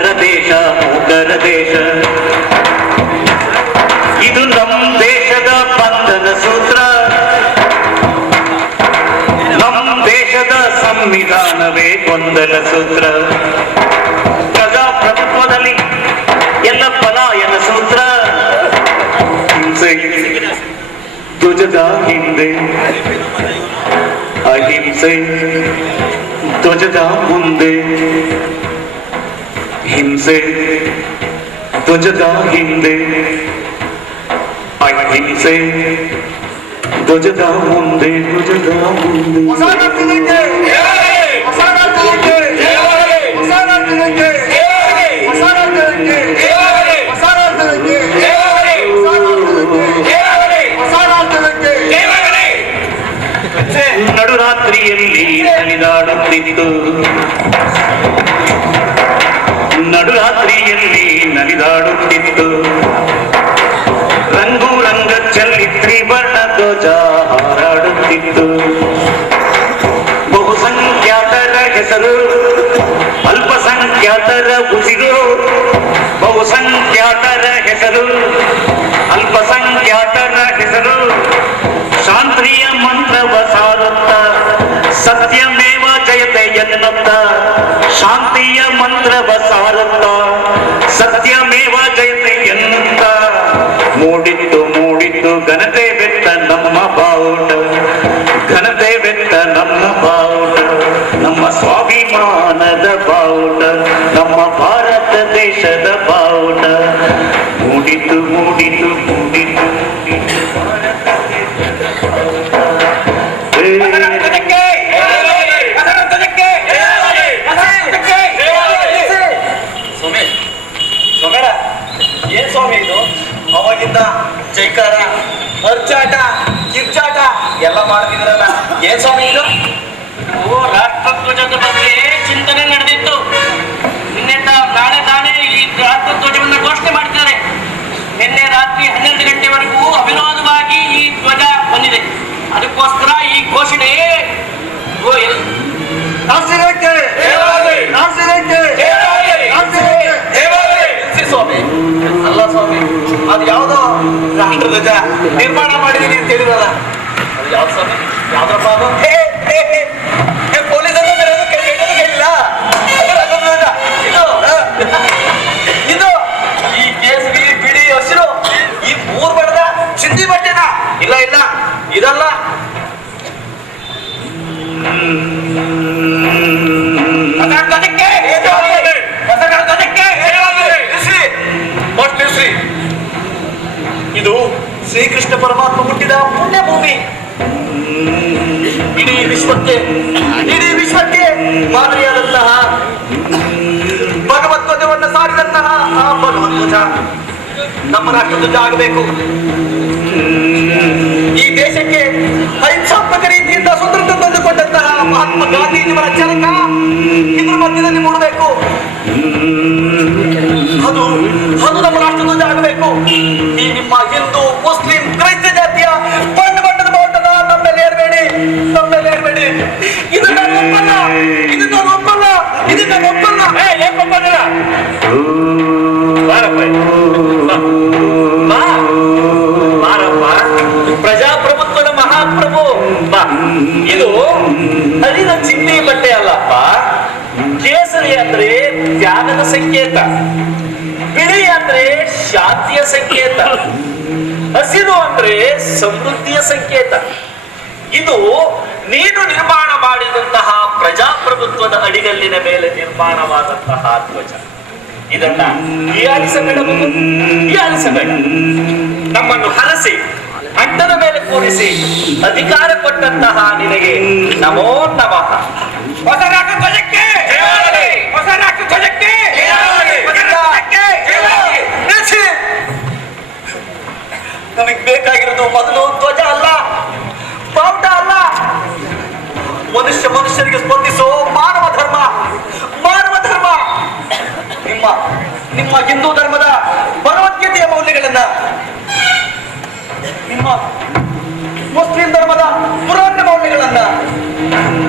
ಮೂಕರ ದೇಶ ಮೂಕರ ದೇಶ. ಇದು ನಮ್ಮ ದೇಶದ ಬಂಧನ ಸೂತ್ರ, ನಮ್ಮ ದೇಶದ ಸಂವಿಧಾನವೇ ಗೊಂದಲ ಸೂತ್ರ. ಪ್ರಜಾಪ್ರಭುತ್ವದಲ್ಲಿ ಎಲ್ಲ ಪಲಾಯನ ಸೂತ್ರ. ಹಿಂಸೆ ಧ್ವಜದ ಹಿಂದೆ, ಅಹಿಂಸೆ ಧ್ವಜದ ಮುಂದೆ. ಹಿಂಸೆ ಧ್ವಜದ ಹಿಂದೆ, ಅಹಿಂಸೆ ಧ್ವಜದ ಮುಂದೆ. ಧ್ವಜದ ಮುಂದೆ ನಡುರಾತ್ರಿಯಲ್ಲಿ ನಲಿದಾಡುತ್ತಿತ್ತು, ನಡುರಾತ್ರಿಯಲ್ಲಿ ನಲಿದಾಡುತ್ತಿತ್ತು. ರಂಗು ರಂಗ ಚೆಲ್ಲಿ ತ್ರಿವರ್ಣ ಧ್ವಜ ಹಾರಾಡುತ್ತಿತ್ತು. ಬಹುಸಂಖ್ಯಾತರ ಹೆಸರು, ಅಲ್ಪಸಂಖ್ಯಾತರ ಉಸಿರು. ಬಹುಸಂಖ್ಯಾತರ ಹೆಸರು, ಅಲ್ಪಸಂಖ್ಯಾತರ ಹೆಸರು. ಶಾಂತಿಯ ಮಂತ್ರವ ಸಾರುತ್ತ ಸತ್ಯಮೇವ ಜಯತೆ ಎನ್ನುತ್ತ. ಶಾಂತಿಯ ಮಂತ್ರವ ಸಾರುತ್ತ ಸತ್ಯಮೇವ ಜಯತೆ ಎನ್ನುತ್ತ. ಮೂಡಿತ್ತು ಮೂಡಿತ್ತು ಘನತೆ ಬೆಟ್ಟ ನಮ್ಮ ಬಾವುಟ, ಘನತೆ ಬೆಟ್ಟ ನಮ್ಮ ಬಾವುಟ. ನಮ್ಮ ಸ್ವಾಭಿಮಾನದ ಬಾವುಟ, ನಮ್ಮ ಭಾರತ ದೇಶದ ಬಾವುಟ. ಮೂಡಿತು ಮೂಡಿತು ಮೂಡಿತು ಮೂಡಿತು ಭಾರತ ಏನ್ ಸ್ವಾಮಿ ಇದು? ಅವಾಗಿಂದ ಜೈಕಾರ, ಅರ್ಚಾಟ, ಕಿರ್ಚಾಟ ಎಲ್ಲ ಮಾಡ್ತಿದ್ರಲ್ಲ, ಏನ್ ಸ್ವಾಮಿ ಇದು? ರಾಷ್ಟ್ರಧ್ವಜದ ಬಗ್ಗೆ ಚಿಂತನೆ ನಡೆದಿತ್ತು. ನಿನ್ನೆ ನಾಳೆ ತಾನೇ ಈ ರಾಷ್ಟ್ರಧ್ವಜವನ್ನು ಘೋಷಣೆ ಮಾಡಿದ್ದಾರೆ. ನಿನ್ನೆ ರಾತ್ರಿ 12 ಗಂಟೆವರೆಗೂ ಅವಿರೋಧವಾಗಿ ಈ ಧ್ವಜ ಬಂದಿದೆ. ಅದಕ್ಕೋಸ್ಕರ ಈ ಘೋಷಣೆ ಸ್ವಾಮಿ. ಅಲ್ಲ ಸ್ವಾಮಿ, ಅದು ಯಾವ್ದೋ ರಾಷ್ಟ್ರಧ್ವಜ ನಿರ್ಮಾಣ ಮಾಡಿದೀನಿ ಅಂತ ಹೇಳಿದ್ರಲ್ಲ, ಅದು ಯಾವ್ದು ಸ್ವಾಮಿ? ಯಾವ್ದ್ರಪ್ಪ ಅದು? ಪೊಲೀಸರು ಕೇಳಿಲ್ಲ. ಇದು ಈ ಕೇಸರಿ ಬಿಡಿ ಹಸಿರು ಈ ಮೂರ್ ಬಣ್ಣದ ಚಿಂದಿ ಬಟ್ಟೆನಾ? ಇಲ್ಲ ಇಲ್ಲ, ಇದಲ್ಲ. ಇದು ಶ್ರೀಕೃಷ್ಣ ಪರಮಾತ್ಮ ಹುಟ್ಟಿದ ಪುಣ್ಯ ಭೂಮಿ. ಇಡೀ ವಿಶ್ವಕ್ಕೆ ಮಾದರಿಯಾದಂತಹ ಭಗವದ್ಧ್ವಜವನ್ನು ಸಾರಿದಂತಹ ಆ ಭಗವದ್ಧ್ವಜ ನಮ್ಮ ರಾಷ್ಟ್ರಧ್ವಜ ಆಗಬೇಕು. ಈ ದೇಶಕ್ಕೆ ಅಹಿಂಸಾತ್ಮಕ ರೀತಿಯಿಂದ ಸ್ವತಂತ್ರ ತಂದುಕೊಂಡಂತಹ ಮಹಾತ್ಮ ಗಾಂಧೀಜಿಯವರ ಚರಕ ಇದ್ರ ಮಧ್ಯದಲ್ಲಿ ಮೂಡಬೇಕು. ಅದು ನಮ್ಮ ರಾಷ್ಟ್ರಧ್ವಜ ಆಗಬೇಕು. ಈ ನಿಮ್ಮ ಹಿಂದೂ, ಮುಸ್ಲಿಂ, ಕ್ರೈಸ್ತ ಜಾತಿಯ ಬಣ್ಣ ಬಣ್ಣದ ಬಾವುಟದ ನಮ್ಮೇಲೆ ಏರ್ಬೇಡಿ, ನಮ್ಮೇಲೆ ಏರ್ಬೇಡಿ. ಇದು ನಾನು ಒಪ್ಪಲ್ಲ, ಇದು ನಾನು ಒಪ್ಪಲ್ಲ, ಇದು ನಾನು ಒಪ್ಪಲ್ಲ. ಯಾಕೆ ಒಪ್ಪಲ್ಲ? ಪ್ರಜಾಪ್ರಭುತ್ವದ ಮಹಾಪ್ರಭು ಬಾ. ಇದು ಹರಿದ ಚಿನ್ನಿ ಬಟ್ಟೆ ಅಲ್ಲಪ್ಪ. ಕೇಸರಿ ಅಂದ್ರೆ ತ್ಯಾಗದ ಸಂಕೇತ, ಬಿಳಿ ಅಂದ್ರೆ ಶಾಂತಿಯ ಸಂಕೇತ, ಹಸಿರು ಅಂದ್ರೆ ಸಮೃದ್ಧಿಯ ಸಂಕೇತ. ಇದು ನೀನು ನಿರ್ಮಾಣ ಮಾಡಿದಂತಹ ಪ್ರಜಾಪ್ರಭುತ್ವದ ಅಡಿಗಲ್ಲಿನ ಮೇಲೆ ನಿರ್ಮಾಣವಾದಂತಹ ಧ್ವಜ. ಇದನ್ನ ಹೀಯಾಳಿಸಬೇಡ. ನಮ್ಮನ್ನು ಹರಸಿ ಅಡ್ಡದ ಮೇಲೆ ಕೂರಿಸಿ ಅಧಿಕಾರ ಕೊಟ್ಟಂತಹ ನಿನಗೆ ನಮೋ ನಮಃ. ಹೊಸ ರಾಷ್ಟ್ರ ಧ್ವಜಕ್ಕೆ, ಹೊಸ ರಾಷ್ಟ್ರ ಧ್ವಜಕ್ಕೆ ನಮಗ್ ಬೇಕಾಗಿರೋದು ಮೊದಲು ಧ್ವಜ ಅಲ್ಲ, ಬಾವುಟ ಅಲ್ಲ. ಮನುಷ್ಯರಿಗೆ ಸ್ಪಂದಿಸೋ ಮಾನವ ಧರ್ಮ, ಮಾನವ ಧರ್ಮ. ನಿಮ್ಮ ಹಿಂದೂ ಧರ್ಮದ ಭಗವದ್ಗೀತೆಯ ಮೌಲ್ಯಗಳನ್ನ, ನಿಮ್ಮ ಮುಸ್ಲಿಂ ಧರ್ಮದ ಪುರಾಣ ಮೌಲ್ಯಗಳನ್ನ